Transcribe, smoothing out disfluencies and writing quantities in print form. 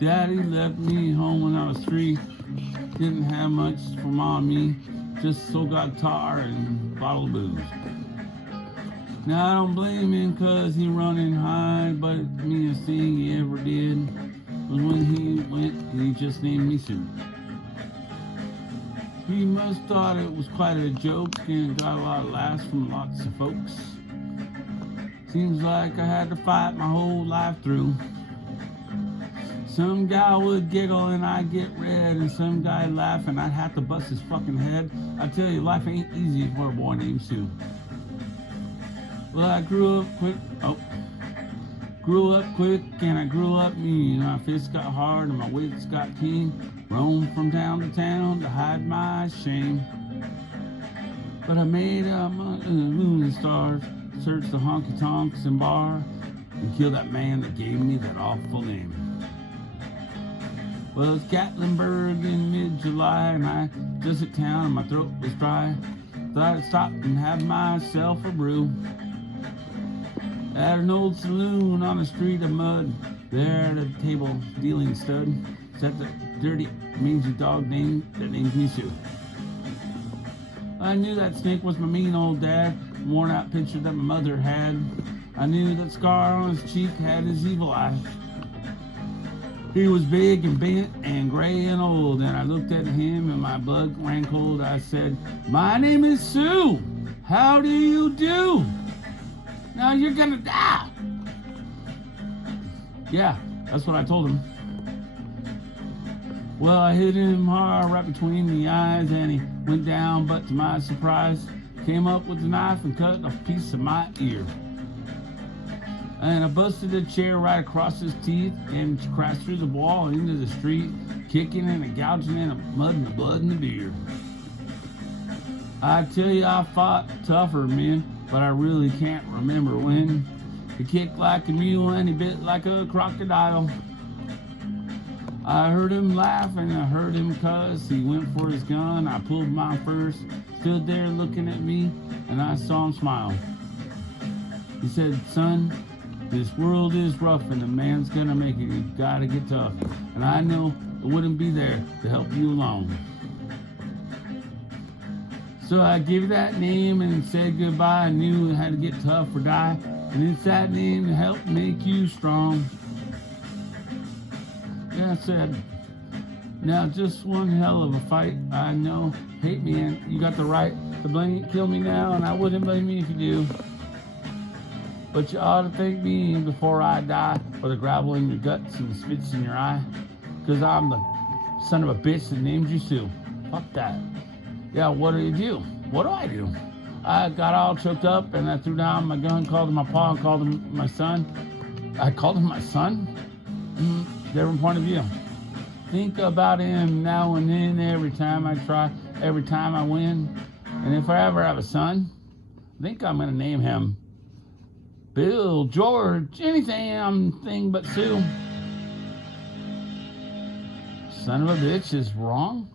Daddy left me home when I was 3. Didn't have much for mom and me. Just sold guitar and bottle of booze. Now I don't blame him cause he run and hide, but the meanest thing he ever did was when he went and he just named me Sue. He must thought it was quite a joke and got a lot of laughs from lots of folks. Seems like I had to fight my whole life through. Some guy would giggle and I'd get red, and some guy laugh and I'd have to bust his fucking head. I tell you, life ain't easy for a boy named Sue. Well, I grew up quick and I grew up mean. My fists got hard and my wits got keen. Roamed from town to town to hide my shame. But I made a moon and stars, searched the honky tonks and bar, and killed that man that gave me that awful name. Well, it's Gatlinburg in mid-July, and I just at town and my throat was dry. Thought I'd stop and have myself a brew. At an old saloon on a street of mud, there at a table dealing stud, sat the dirty, mangy dog named me Sue. I knew that snake was my mean old dad, worn out picture that my mother had. I knew that scar on his cheek had his evil eye. He was big and bent and gray and old, and I looked at him and my blood ran cold. I said, "My name is Sue. How do you do? Now you're gonna die." Yeah, that's what I told him. Well, I hit him hard right between the eyes and he went down, but to my surprise, came up with a knife and cut a piece of my ear. And I busted a chair right across his teeth and crashed through the wall into the street, kicking and gouging in the mud and the blood and the beer. I tell you, I fought tougher men, but I really can't remember when. He kicked like a mule and he bit like a crocodile. I heard him laugh and I heard him cuss. He went for his gun, I pulled mine first, stood there looking at me, and I saw him smile. He said, "Son, this world is rough and a man's gonna make it. You gotta get tough. And I know I wouldn't be there to help you along." So I gave that name and said goodbye. I knew I had to get tough or die. And it's that name that helped make you strong. Yeah, I said, now just one hell of a fight. I know, hate me, and you got the right to blame, kill me now, and I wouldn't blame you if you do. But you ought to thank me before I die for the gravel in your guts and the spits in your eye. Because I'm the son of a bitch that named you Sue. Fuck that. Yeah, what do you do? What do I do? I got all choked up and I threw down my gun, called him my pa, and called him my son. I called him my son? Different point of view. Think about him now and then, every time I try, every time I win. And if I ever have a son, I think I'm going to name him Bill, George, anything but Sue. Son of a bitch is wrong.